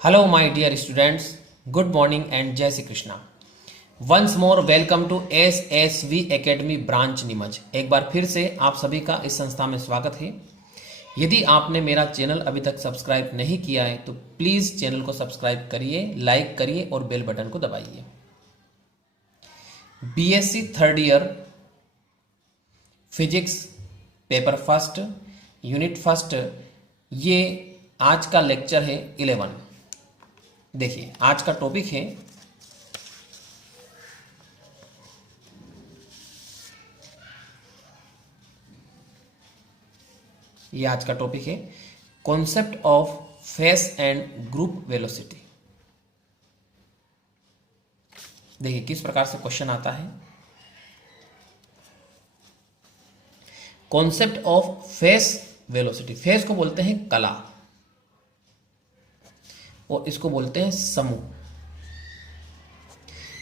Hello, my dear students. Good morning and Jai Shri Krishna. Once more, welcome to SSV Academy branch Neemuch. एक बार फिर से आप सभी का इस संस्था में स्वागत है। यदि आपने मेरा चैनल अभी तक सब्सक्राइब नहीं किया है तो प्लीज़ चैनल को सब्सक्राइब करिए, लाइक करिए और बेल बटन को दबाइए। BSc third year physics paper first unit first, ये आज का लेक्चर है 11। देखिए आज का टॉपिक है concept of face and group velocity. देखिए किस प्रकार से क्वेश्चन आता है। Concept of face velocity, face को बोलते हैं कला और इसको बोलते हैं समूह।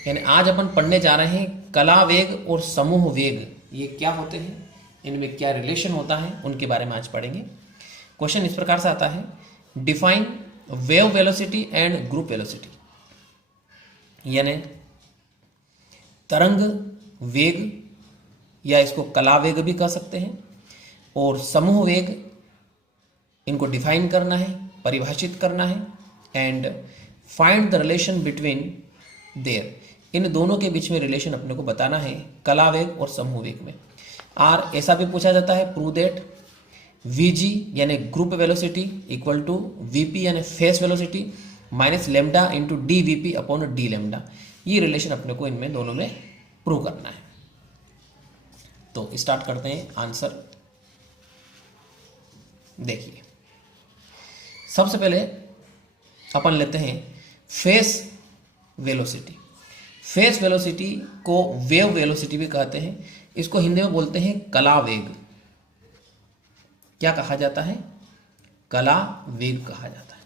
यानी आज अपन पढ़ने जा रहे हैं कला वेग और समूह वेग, ये क्या होते हैं, इनमें क्या रिलेशन होता है, उनके बारे में आज पढ़ेंगे। क्वेश्चन इस प्रकार से आता है, define wave velocity and group velocity. यानी तरंग वेग या इसको कला वेग भी कह सकते हैं और समूह वेग, इनको डिफाइन करना है, परिभाषित करना है and find the relation between there, इन दोनों के बीच में रिलेशन अपने को बताना है कला वेग और समूह वेग में। और ऐसा भी पूछा जाता है, प्रूव दैट Vg यानी group velocity equal to Vp यानी phase velocity minus lambda into d VP upon d lambda. ये रिलेशन अपने को इनमें दोनों में प्रूव करना है। तो स्टार्ट करते हैं आंसर। देखिए सबसे पहले अपन लेते हैं फेस वेलोसिटी। फेस वेलोसिटी को वेव वेलोसिटी भी कहते हैं, इसको हिंदी में बोलते हैं कला वेग। क्या कहा जाता है? कला वेग कहा जाता है।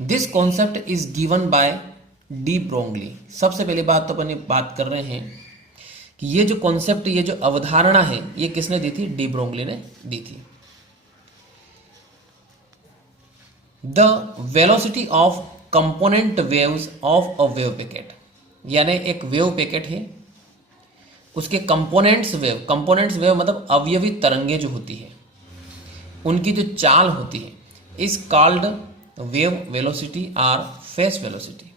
This concept is given by de Broglie. सबसे पहली बात तो अपन बात कर रहे हैं कि ये जो कॉन्सेप्ट, ये जो अवधारणा है, ये किसने दी थी? डी ब्रोंगली ने दी थी। The velocity of component waves of a wave packet, यानी एक वेव पैकेट है, उसके कंपोनेंट्स वेव मतलब अवयवी तरंगे जो होती है, उनकी जो चाल होती है, इज कॉल्ड वेव वेलोसिटी और फेस वेलोसिटी।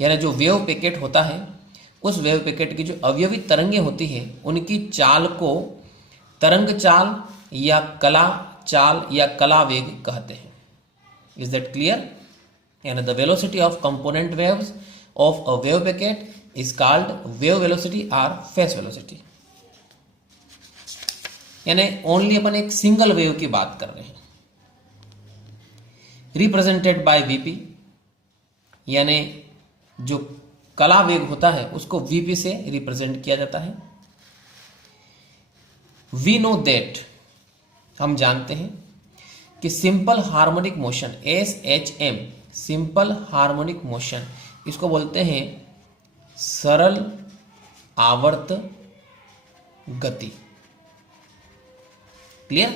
यानी जो वेव पैकेट होता है, उस वेव पैकेट की जो अवयवी तरंगे होती है, उनकी चाल को तरंग चाल या कला चाल या कला वेग कहते हैं। Is that clear? यानी the velocity of component waves of a wave packet is called wave velocity or phase velocity। यानी ओनली अपन एक सिंगल वेव की बात कर रहे हैं। रिप्रेजेंटेड बाय वीपी, यानी जो कला वेग होता है उसको वीपी से रिप्रेजेंट किया जाता है। वी नो दैट, हम जानते हैं कि simple harmonic motion SHM, simple harmonic motion, इसको बोलते हैं सरल आवर्त गति। क्लियर?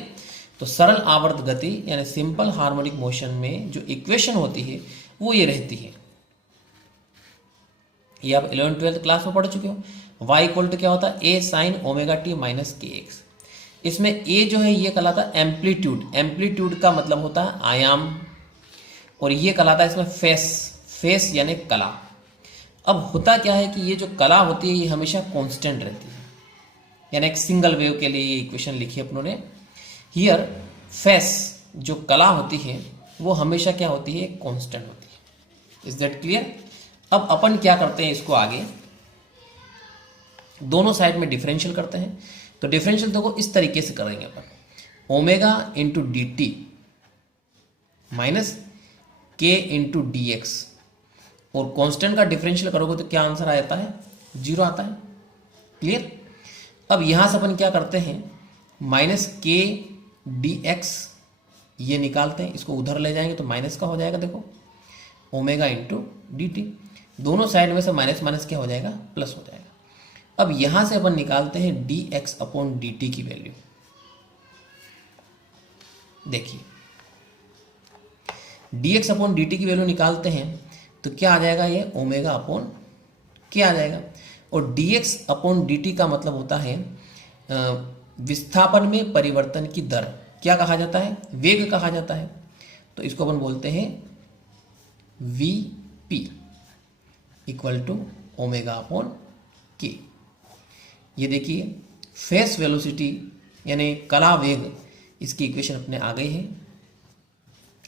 तो सरल आवर्त गति यानी सिंपल हार्मोनिक मोशन में जो इक्वेशन होती है वो ये रहती है। ये आप 11th-12th क्लास में पढ़ चुके हो। y इक्वल टू क्या होता है? a sine omega T minus के एक्स। इसमें a जो है ये कहलाता है एम्पलीट्यूड। एम्पलीट्यूड का मतलब होता है आयाम, और ये कहलाता है इसमें फेस यानी कला। अब होता क्या है कि ये जो कला होती है ये हमेशा कांस्टेंट रहती है। यानी एक सिंगल वेव के लिए ये इक्वेशन लिखी अपनों ने। हियर फेस जो कला होती है वो हमेशा क्या होती है? कांस्टेंट होती है। Is that clear? अब अपन क्या करते हैं, इसको आगे दोनों साइड में डिफरेंशियल करते हैं। तो डिफरेंशियल देखो इस तरीके से करेंगे अपन, omega into d t minus k into d x, और कांस्टेंट का डिफरेंशियल करोगे तो क्या आंसर आ जाता है? 0 आता है। क्लियर? अब यहां से अपन क्या करते हैं, माइनस के डी एक्स ये निकालते हैं, इसको उधर ले जाएंगे तो माइनस का हो जाएगा। देखो ओमेगा इंटू डी टी, दोनों साइड में से माइनस माइनस क्या हो जाएगा? प्लस हो जाएगा। अब यहां से अपन निकालते हैं D x upon d T की वैल्यू। देखिए dx अपॉन dt की वैल्यू निकालते हैं तो क्या आ जाएगा, ये ओमेगा अपॉन के आ जाएगा। और dx अपॉन dt का मतलब होता है विस्थापन में परिवर्तन की दर, क्या कहा जाता है, वेग कहा जाता है। तो इसको अपन बोलते हैं vp equal to omega upon k. ये देखिए फेस वेलोसिटी यानी कला वेग, इसकी इक्वेशन अपने आ गई है।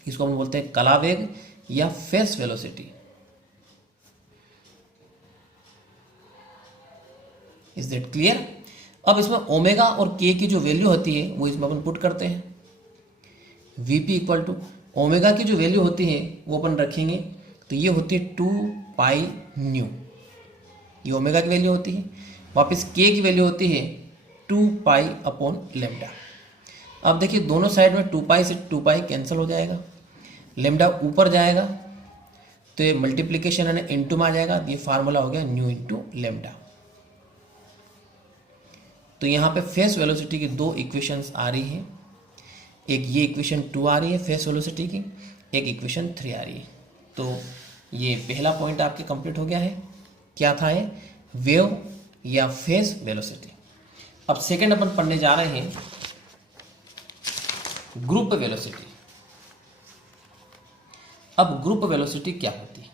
इसको हम बोलते हैं कला वेग या face velocity. Is that clear? अब इसमें ओमेगा और के की जो वैल्यू होती है वो इसमें अपन पुट करते हैं। वीपी इक्वल टू ओमेगा की जो वैल्यू होती है वो अपन रखेंगे, तो ये होती है 2 पाई न्यू, ये ओमेगा की वैल्यू होती है। वापस के की वैल्यू होती है 2 पाई अपॉन लेमडा। अब देखिए दोनों साइड में 2 पाई से 2 पाई कैंसिल हो जाएगा, लेमडा ऊपर जाएगा तो ये मल्टीप्लीकेशन है ना इनटू में आ जाएगा, ये फार्मूला हो गया न्यू इंटू लेमडा। तो यहाँ पे फेस वेलोसिटी की दो इक्वेशंस आ रही हैं, एक ये इक्वेशन 2 आ रही है फेस वेलोसिटी की, एक इक्वेशन 3 आ रही है। तो ये पहला पॉइंट आपके कंप्लीट हो गया है, क्या था ये, वेव या फेस वेलोसिटी। अब सेकंड अपन पढ़ने जा रहे हैं ग्रुप वेलोसिटी। अब ग्रुप वेलोसिटी क्या होती है?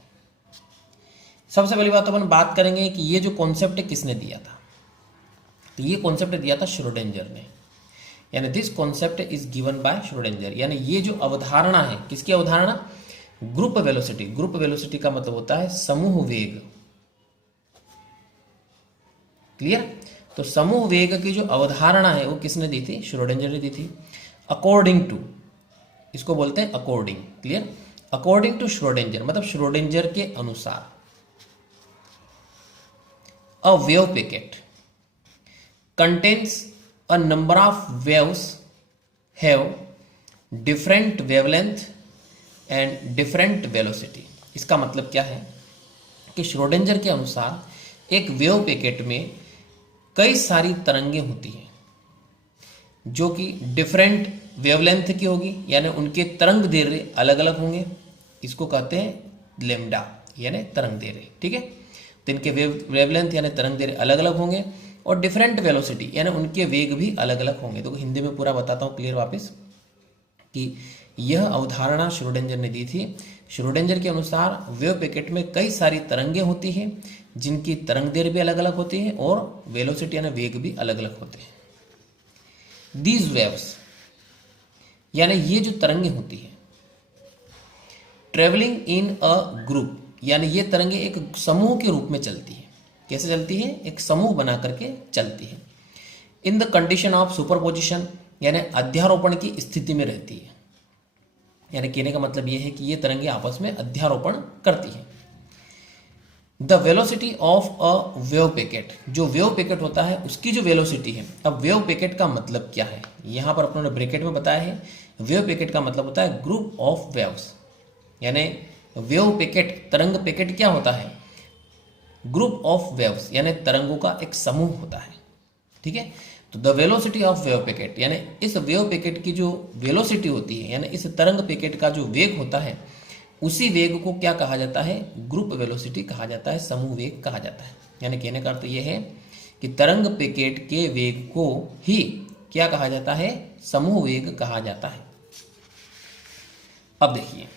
सबसे पहली बात अपन बात करेंगे कि ये जो कॉन्सेप्ट है किसने दिया था। तो ये कॉन्सेप्ट दिया था श्रोडिंगर ने, यानी this concept is given bye Schrodinger. यानी ये जो अवधारणा है, किसकी अवधारणा, ग्रुप वेलोसिटी। ग्रुप वेलोसिटी का मतलब होता है समूह वेग। क्लियर? तो समूह वेग की जो अवधारणा है वो किसने दी थी, श्रोडिंगर ने दी थी। अकॉर्डिंग टू, इसको बोलते हैं according. Clear? According to Schrodinger मतलब श्रोडिंगर के अनुसार a wave packet contains a number of waves have different wavelength and different velocity। इसका मतलब क्या है कि श्रोडिंगर के अनुसार एक वेव पैकेट में कई सारी तरंगें होती हैं जो कि डिफरेंट वेवलेंथ की होगी, यानी उनके तरंग दैर्ध्य अलग अलग होंगे। इसको कहते हैं लेमडा यानी तरंग दैर्ध्य। ठीक है, तो इनके वेवलेंथ यानी तरंग दैर्ध्य अलग अलग होंगे और डिफरेंट वेलोसिटी यानी उनके वेग भी अलग अलग होंगे। तो हिंदी में पूरा बताता हूँ क्लियर वापस कि यह अवधारणा श्रोडिंगर ने दी थी। श्रोडिंगर के अनुसार वेव पैकेट में कई सारी तरंगें होती हैं जिनकी तरंग दैर्ध्य भी अलग अलग होती है और वेलोसिटी यानी वेग भी अलग अलग होते हैं। दीज वेव्स यानी ये जो तरंगें होती हैं ट्रेवलिंग इन अ ग्रुप, यानी ये तरंगें एक समूह के रूप में चलती है। कैसे चलती है, एक समूह बना करके चलती है। In the condition of superposition यानी अध्यारोपण की स्थिति में रहती है। यानी कहने का मतलब यह है कि ये तरंगें आपस में अध्यारोपण करती हैं। The velocity of a wave packet, जो वेव पैकेट होता है उसकी जो वेलोसिटी है। अब वेव पैकेट का मतलब क्या है, यहां पर अपनों ने ब्रैकेट में बताया है। वेव पैकेट का मतलब होता है ग्रुप ऑफ वेव्स, यानी वेव पैकेट तरंग पैकेट क्या होता है, ग्रुप ऑफ वेव्स यानी तरंगों का एक समूह होता है। ठीक है, तो the velocity of wave packet यानी इस वेव पैकेट की जो वेलोसिटी होती है, यानी इस तरंग पैकेट का जो वेग होता है, उसी वेग को क्या कहा जाता है, ग्रुप वेलोसिटी कहा जाता है, समूह वेग कहा जाता है। यानी कहने का अर्थ यह है कि तरंग पैकेट के वेग को ही क्या कहा जाता है, समूह वेग कहा जाता है। अब देखिए,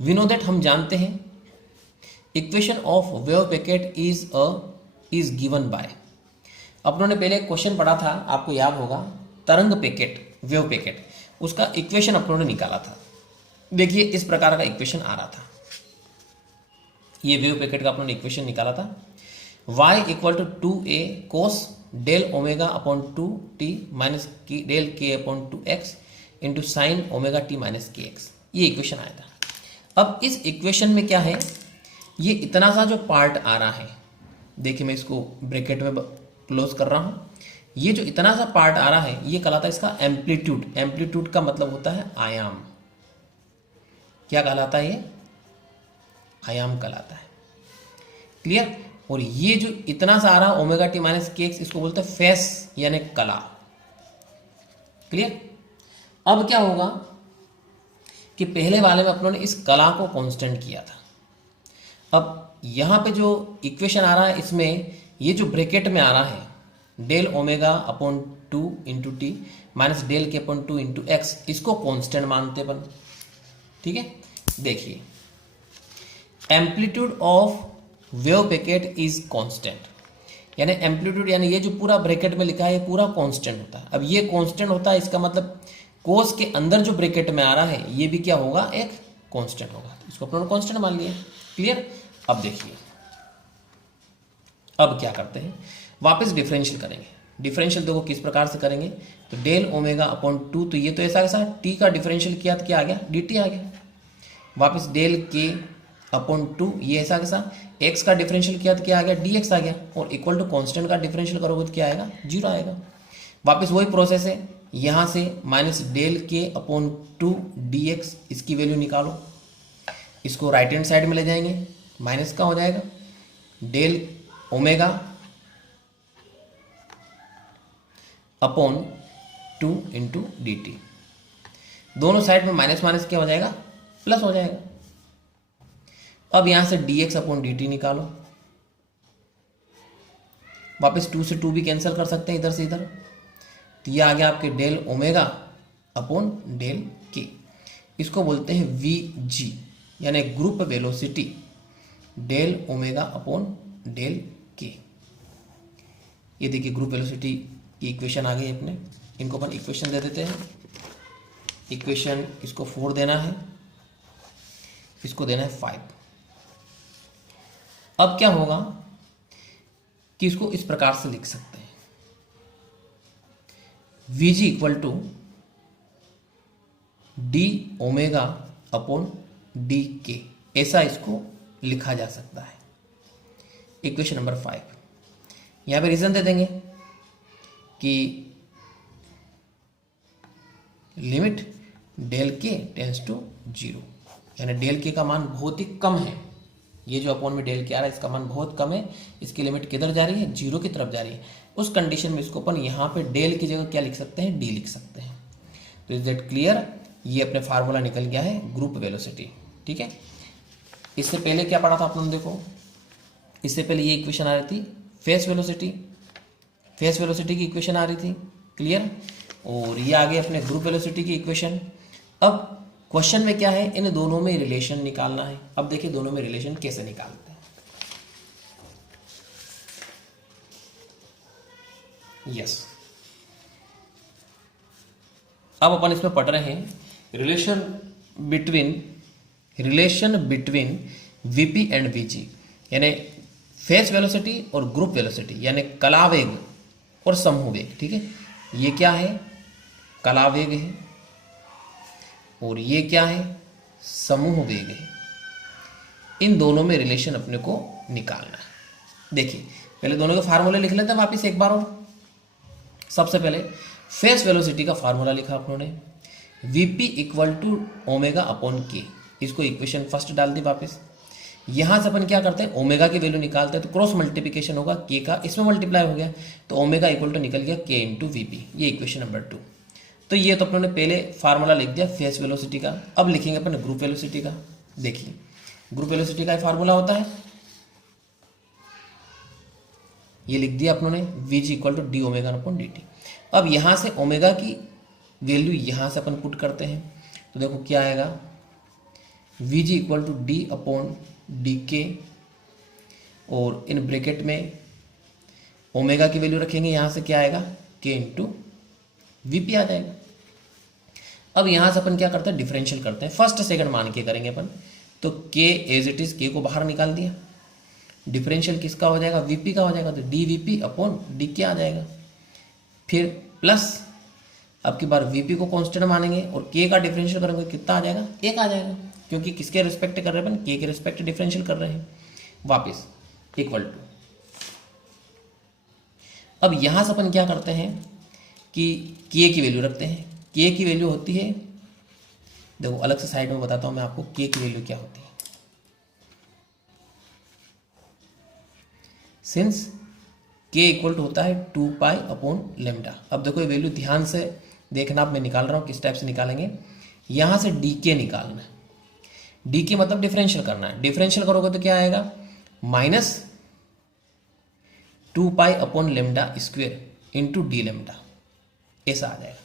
वी नो दैट, हम जानते हैं equation of wave packet is given bye, अपनों ने पहले क्वेश्चन पढ़ा था, आपको याद होगा, तरंग पैकेट वेव पैकेट, उसका इक्वेशन अपनों ने निकाला था। देखिए इस प्रकार का इक्वेशन आ रहा था, ये वेव पैकेट का अपनों ने इक्वेशन निकाला था, y equal to 2a cos del omega upon 2t minus del k upon 2x into sine omega t minus kx, ये इक्वेशन आया था। अब इस इक्वेशन में क्या है, ये इतना सा जो पार्ट आ रहा है, देखिए मैं इसको ब्रैकेट में क्लोज कर रहा हूँ, ये जो इतना सा पार्ट आ रहा है ये कहलाता है इसका एम्पलीट्यूड। एम्पलीट्यूड का मतलब होता है आयाम। क्या कहलाता है, ये आयाम कहलाता है। क्लियर? और ये जो इतना सा आ रहा है ओमेगा टी माइनस के एक्स, इसको बोलते हैं फेस यानी कला। क्लियर? अब क्या होगा, कि पहले वाले में अपनों ने इस कला को कांस्टेंट किया था। अब यहाँ पे जो इक्वेशन आ रहा है इसमें ये जो ब्रैकेट में आ रहा है del omega upon 2 into t minus del k upon 2 into x, इसको कांस्टेंट मानते अपन। ठीक है, देखिए amplitude of wave packet is constant, यानी एम्पलीट्यूड यानी ये जो पूरा ब्रैकेट में लिखा है ये पूरा कांस्टेंट होता है। अब ये कांस्टेंट होता है, इसका मतलब कोस के अंदर जो ब्रैकेट में आ रहा है ये भी क्या होगा, एक कांस्टेंट होगा। तो इसको अपने कांस्टेंट मान लिया। क्लियर। अब देखिए अब क्या करते हैं, वापस डिफरेंशियल करेंगे। डिफरेंशियल देखो किस प्रकार से करेंगे, तो डेल ओमेगा अपॉन 2, तो ये तो ऐसा कैसा टी का डिफरेंशियल किया तो क्या आ गया, डी टी आ गया। वापस डेल के अपॉन 2, ये ऐसा कैसा एक्स का डिफरेंशियल किया तो क्या आ गया, डी एक्स आ गया। और इक्वल टू कांस्टेंट का डिफरेंशियल करोगे तो क्या आएगा, 0 आएगा। वापस वही प्रोसेस है, यहाँ से minus del k upon 2 D x, इसकी वैल्यू निकालो, इसको राइट हैंड साइड में ले जाएंगे, माइनस का हो जाएगा del omega upon 2 into d t. दोनों साइड में माइनस माइनस क्या हो जाएगा, प्लस हो जाएगा। अब यहां से d x upon d t निकालो, वापस 2 से 2 भी कैंसिल कर सकते हैं इधर से इधर, तो ये आ गया आपके डेल ओमेगा अपॉन डेल के। इसको बोलते हैं वी जी, यानी group velocity del omega upon del k. ये देखिए ग्रुप वेलोसिटी की इक्वेशन आ गई अपने, इनको अपन इक्वेशन दे देते हैं। इक्वेशन इसको 4 देना है, इसको देना है 5। अब क्या होगा कि इसको इस प्रकार से लिख सकते हैं, v g equal to d omega upon d k, ऐसा इसको लिखा जा सकता है। Equation number 5। यहां पे रीजन दे देंगे कि limit del k tends to 0, यानी डेल के का मान बहुत ही कम है। ये जो अपॉन में डेल के आ रहा है इसका मान बहुत कम है, इसकी लिमिट किधर जा रही है, 0 की तरफ जा रही है। उस कंडीशन में इसको अपन यहाँ पे डेल की जगह क्या लिख सकते हैं, डी लिख सकते हैं। तो इज दैट क्लियर। ये अपने फार्मूला निकल गया है ग्रुप वेलोसिटी। ठीक है, इससे पहले क्या पढ़ा था आप लोगों ने, देखो इससे पहले ये इक्वेशन आ रही थी फेस वेलोसिटी, फेस वेलोसिटी की इक्वेशन आ रही थी। क्लियर। और ये आगे अपने ग्रुप वेलोसिटी की इक्वेशन। अब क्वेश्चन में क्या है, इन दोनों में रिलेशन निकालना है। अब देखिए दोनों में रिलेशन कैसे निकालते हैं। यस, अब अपन इसमें पढ़ रहे हैं relation between vp and vg, यानी फेस वेलोसिटी और ग्रुप वेलोसिटी, यानी कलावेग और समूह वेग। ठीक है, ये क्या है, कलावेग है और ये क्या है, समूह वेग है। इन दोनों में रिलेशन अपने को निकालना है। देखिए पहले दोनों के फार्मूले लिख लेते हैं वापस एक बार और। सबसे पहले फेस वेलोसिटी का फार्मूला लिखा अपनों ने, vp equal to omega upon k. इसको इक्वेशन फर्स्ट डाल दी वापस। यहां से अपन क्या करते हैं, ओमेगा की वैल्यू निकालते हैं, तो क्रॉस मल्टीप्लिकेशन होगा के का, इसमें मल्टीप्लाई हो गया तो ओमेगा इक्वल टू निकल गया के इंटू वीपी। ये इक्वेशन नंबर 2। तो ये तो अपनों ने पहले फार्मूला लिख दिया फेस वेलोसिटी का। अब लिखेंगे अपन ग्रुप वेलोसिटी का। देखिए ग्रुप वेलोसिटी का फार्मूला होता है, ये लिख दिया अपनों ने, v g equal to d omega upon d t. अब यहां से ओमेगा की वैल्यू यहां से अपन पुट करते हैं, तो देखो क्या आएगा, v g equal to d upon d k, और इन ब्रैकेट में ओमेगा की वैल्यू रखेंगे, यहां से क्या आएगा, के इंटू वीपी आ जाएगा। अब यहां से अपन क्या करते हैं, डिफरेंशियल करते हैं, फर्स्ट सेकंड मान के करेंगे अपन। तो के एज इट इज, के को बाहर निकाल दिया, डिफरेंशियल किसका हो जाएगा, वीपी का हो जाएगा, तो डी वीपी अपॉन डी के आ जाएगा। फिर प्लस अब की बार वीपी को कांस्टेंट मानेंगे और के का डिफरेंशियल करेंगे, कितना आ जाएगा, 1 आ जाएगा, क्योंकि किसके रिस्पेक्ट कर रहे हैं अपन, के रिस्पेक्ट डिफरेंशियल कर रहे हैं। वापस इक्वल टू, अब यहां से अपन क्या करते हैं कि के की वैल्यू रखते हैं। के की वैल्यू होती है, देखो अलग से साइड में बताता हूं मैं आपको के की वैल्यू क्या होती है। सिंस के इक्वल टू होता है 2 पाई अपॉन लेमडा। अब देखो ये वैल्यू ध्यान से देखना, अब मैं निकाल रहा हूं किस टाइप से निकालेंगे। यहाँ से डी के निकालना है। डी के मतलब डिफरेंशियल करना है। डिफरेंशियल करोगे तो क्या आएगा, minus 2 pi upon lambda square into D lambda, ऐसा आ जाएगा।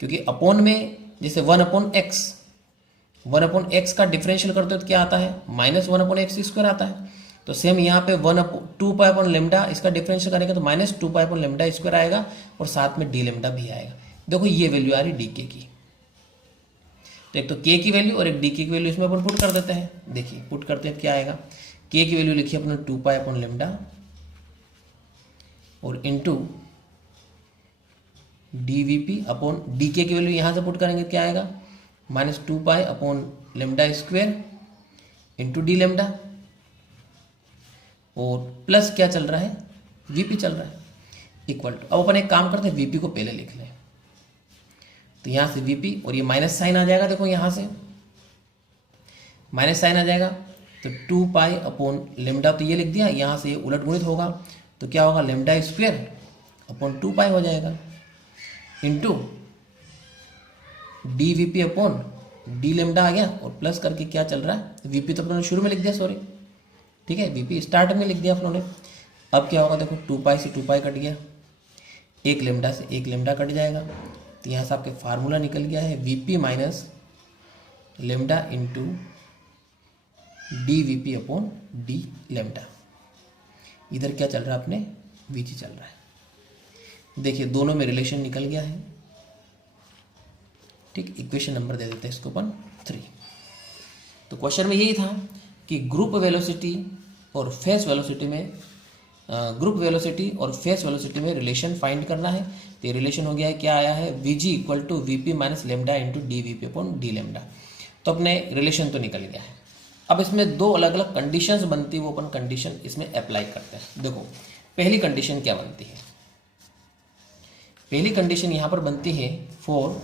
क्योंकि अपॉन में जैसे 1 अपॉन एक्स का डिफरेंशियल करते हो तो क्या आता है, माइनस 1 अपॉन एक्स स्क्वायर आता है। तो सेम यहाँ पे 2 पाई अपॉन लेमडा, इसका डिफरेंशियल करेंगे तो minus 2 pi upon lambda square आएगा और साथ में डी लेमडा भी आएगा। देखो ये वैल्यू आ रही डी के की, तो एक तो के की वैल्यू और एक डी के की वैल्यू इसमें अपन पुट कर देते हैं। देखिए पुट करते हैं क्या आएगा, के की वैल्यू लिखिए अपने 2 पाई अपॉन लेमडा और इंटू डीवीपी अपॉन डी के की वैल्यू यहाँ से पुट करेंगे क्या आएगा, minus 2 pi upon lambda square into D lambda और प्लस क्या चल रहा है, वीपी चल रहा है, इक्वल टू। अब अपन एक काम करते हैं, वीपी को पहले लिख लें। तो यहाँ से वीपी और ये माइनस साइन आ जाएगा, देखो यहाँ से माइनस साइन आ जाएगा तो 2 पाई अपॉन लेमडा, तो ये लिख दिया, यहाँ से ये उलट गुणित होगा तो क्या होगा, लेमडा स्क्वेयर अपॉन 2 पाई हो जाएगा into d VP upon d lambda आ गया और प्लस करके क्या चल रहा है, वीपी तो अपनों ने शुरू में लिख दिया, सॉरी ठीक है, वीपी स्टार्ट में लिख दिया अपनों ने। अब क्या होगा, देखो 2 पाई से 2 पाई कट गया, एक लेमडा से एक लेमडा कट जाएगा, तो यहाँ से आपके फार्मूला निकल गया है VP minus lambda into d VP upon d lambda. इधर क्या चल रहा है अपने, वीजी चल रहा है। देखिए दोनों में रिलेशन निकल गया है, ठीक। इक्वेशन नंबर दे देते हैं इसको अपन 3। तो क्वेश्चन में यही था कि ग्रुप वेलोसिटी और फेस वेलोसिटी में ग्रुप वेलोसिटी और फेस वेलोसिटी में रिलेशन फाइंड करना है। तो ये रिलेशन हो गया है, क्या आया है, vg equal to vp minus lambda into d VP upon d lambda. तो अपने रिलेशन तो निकल गया है। अब इसमें दो अलग अलग कंडीशंस बनती है, वो अपन कंडीशन इसमें अप्लाई करते हैं। देखो पहली कंडीशन क्या बनती है, पहली कंडीशन यहाँ पर बनती है फॉर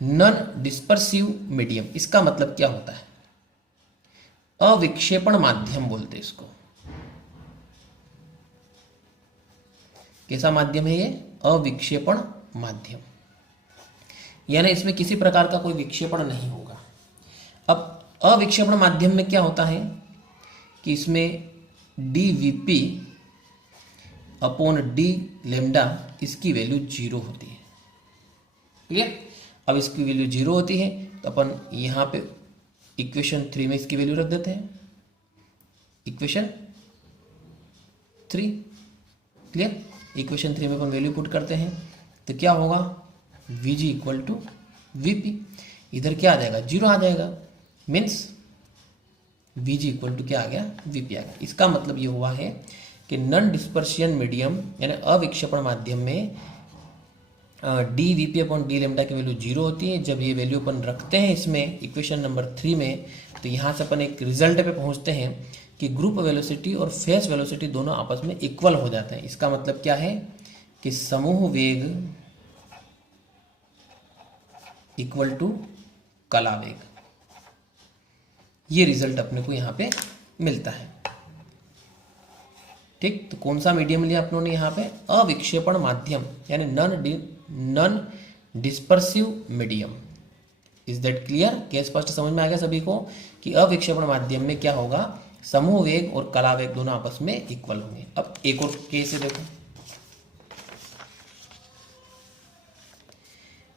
नॉन डिस्पर्सिव मीडियम। इसका मतलब क्या होता है, अविक्षेपण माध्यम बोलते हैं इसको। कैसा माध्यम है ये, अविक्षेपण माध्यम, यानी इसमें किसी प्रकार का कोई विक्षेपण नहीं होगा। अब अविक्षेपण माध्यम में क्या होता है कि इसमें D VP upon d lambda इसकी वैल्यू 0 होती है, क्लियर। अब इसकी वैल्यू 0 होती है तो अपन यहाँ पे इक्वेशन 3 में इसकी वैल्यू रख देते हैं, इक्वेशन 3, क्लियर। इक्वेशन 3 में अपन वैल्यू पुट करते हैं तो क्या होगा, Vg इक्वल टू Vp, इधर क्या आ जाएगा, 0 आ जाएगा, मीन्स Vg इक्वल टू क्या आ गया, Vp आ गया। इसका मतलब ये हुआ है कि नॉन डिस्पर्सियन मीडियम यानी अविक्षेपण माध्यम में D VP upon d lambda की वैल्यू 0 होती है। जब ये वैल्यू अपन रखते हैं इसमें इक्वेशन नंबर 3 में, तो यहाँ से अपन एक रिजल्ट पे पहुँचते हैं कि ग्रुप वेलोसिटी और फेस वेलोसिटी दोनों आपस में इक्वल हो जाते हैं। इसका मतलब क्या है कि समूह वेग इक्वल टू कला वेग, ये रिजल्ट अपने को यहाँ पे मिलता है, ठीक। तो कौन सा मीडियम लिया अपनों ने यहाँ पे, अविक्षेपण माध्यम यानी non dispersive medium. Is that clear, क्या स्पष्ट समझ में आ गया सभी को कि अविक्षेपण माध्यम में क्या होगा, समूह वेग और कला वेग दोनों आपस में इक्वल होंगे। अब एक और केस है, देखो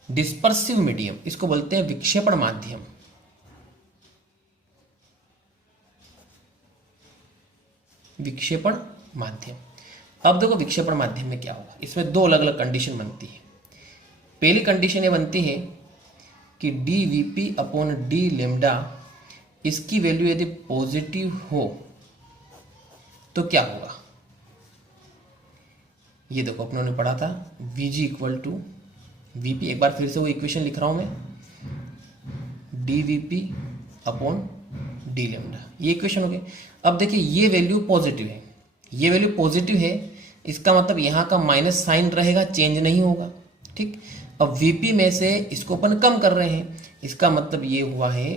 डिस्पर्सिव मीडियम, इसको बोलते हैं विक्षेपण माध्यम। विक्षेपण माध्यम, अब देखो विक्षेपण माध्यम में क्या होगा, इसमें दो अलग अलग कंडीशन बनती है। पहली कंडीशन ये बनती है कि D VP upon d lambda इसकी वैल्यू यदि पॉजिटिव हो तो क्या होगा, ये देखो अपनों ने पढ़ा था Vg इक्वल टू Vp, एक बार फिर से वो इक्वेशन लिख रहा हूं मैं, D VP upon d lambda, ये इक्वेशन हो गई। अब देखिए ये वैल्यू पॉजिटिव है, ये वैल्यू पॉजिटिव है, इसका मतलब यहाँ का माइनस साइन रहेगा, चेंज नहीं होगा, ठीक। अब Vp में से इसको अपन कम कर रहे हैं, इसका मतलब ये हुआ है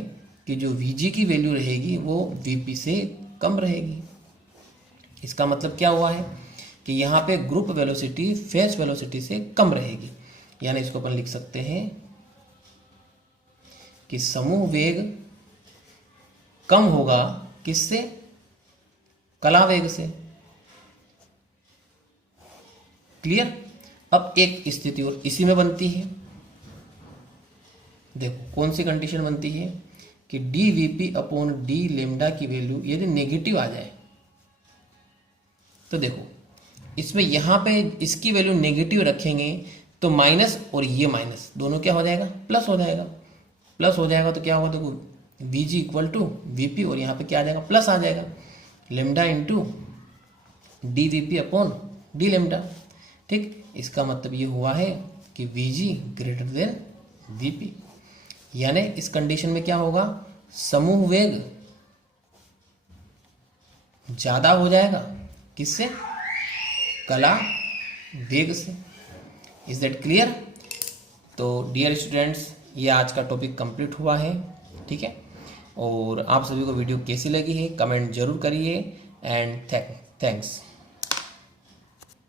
कि जो Vg की वैल्यू रहेगी वो Vp से कम रहेगी। इसका मतलब क्या हुआ है कि यहाँ पे ग्रुप वेलोसिटी फेस वेलोसिटी से कम रहेगी। यानी इसको अपन लिख सकते हैं कि समूह वेग कम होगा किससे? कला वेग से। क्लियर? अब एक स्थिति और इसी में बनती है, देखो कौन सी कंडीशन बनती है कि D VP upon d lambda की वैल्यू यदि नेगेटिव आ जाए, तो देखो इसमें यहां पे इसकी वैल्यू नेगेटिव रखेंगे तो माइनस और ये माइनस दोनों क्या हो जाएगा? प्लस हो जाएगा। प्लस हो जाएगा तो क्या होगा? देखो Vg इक्वल टू Vp और यहाँ पे क्या आ जाएगा? प्लस आ जाएगा, lambda into d VP upon d lambda. ठीक, इसका मतलब ये हुआ है कि Vg ग्रेटर देन Vp, यानी इस कंडीशन में क्या होगा? समूह वेग ज्यादा हो जाएगा किससे? कला वेग से। Is that clear? तो डियर स्टूडेंट्स, ये आज का टॉपिक कंप्लीट हुआ है। ठीक है, और आप सभी को वीडियो कैसी लगी है कमेंट जरूर करिए एंड थैंक्स।